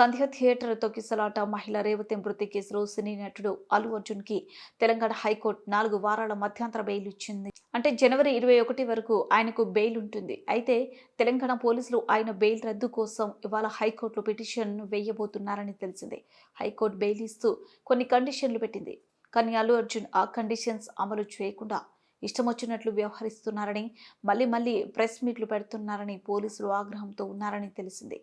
సంధ్య theatre తొక్కిసలాట మహిళ రేవతి మృతి కేసులో సినీ నటుడు అల్లు అర్జున్ కి తెలంగాణ హైకోర్టు 4 వారాల మధ్యంతర బెయిల్ ఇచ్చింది. అంటే జనవరి 21 వరకు ఆయనకు బెయిల్ ఉంటుంది. అయితే తెలంగాణ పోలీసులు ఆయన బెయిల్ రద్దు కోసం ఇవాళ హైకోర్టులో పిటిషన్ వేయబోతున్నారని తెలిసింది. హైకోర్టు బెయిల్ ఇస్తూ కొన్ని కండిషన్లు పెట్టింది. కానీ అల్లు అర్జున్ ఆ కండిషన్స్ అమలు చేయకుండా ఇష్టం వచ్చినట్లు వ్యవహరిస్తున్నారని, మళ్ళీ ప్రెస్ మీట్లు పెడుతున్నారని పోలీసులు ఆగ్రహంతో ఉన్నారని తెలిసింది.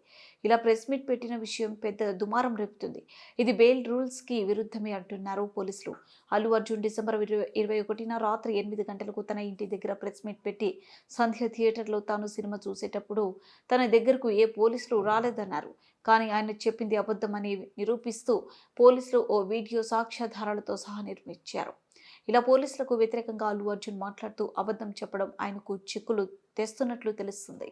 ఇలా ప్రెస్ మీట్ పెట్టిన విషయం పెద్ద దుమారం రేపుతుంది. ఇది బెయిల్ రూల్స్ కి విరుద్ధమే అంటున్నారు పోలీసులు. అల్లు అర్జున్ డిసెంబర్ 21న రాత్రి 8 గంటలకు తన ఇంటి దగ్గర ప్రెస్ మీట్ పెట్టి సంధ్య థియేటర్లో తాను సినిమా చూసేటప్పుడు తన దగ్గరకు ఏ పోలీసులు రాలేదన్నారు. కానీ ఆయన చెప్పింది అబద్ధమని నిరూపిస్తూ పోలీసులు ఓ వీడియో సాక్ష్యాధారాలతో సహా నిర్మించారు. ఇలా పోలీసులకు వ్యతిరేకంగా అల్లు అర్జున్ మాట్లాడుతూ అబద్ధం చెప్పడం ఆయనకు చిక్కులు తెస్తున్నట్లు తెలుస్తుంది.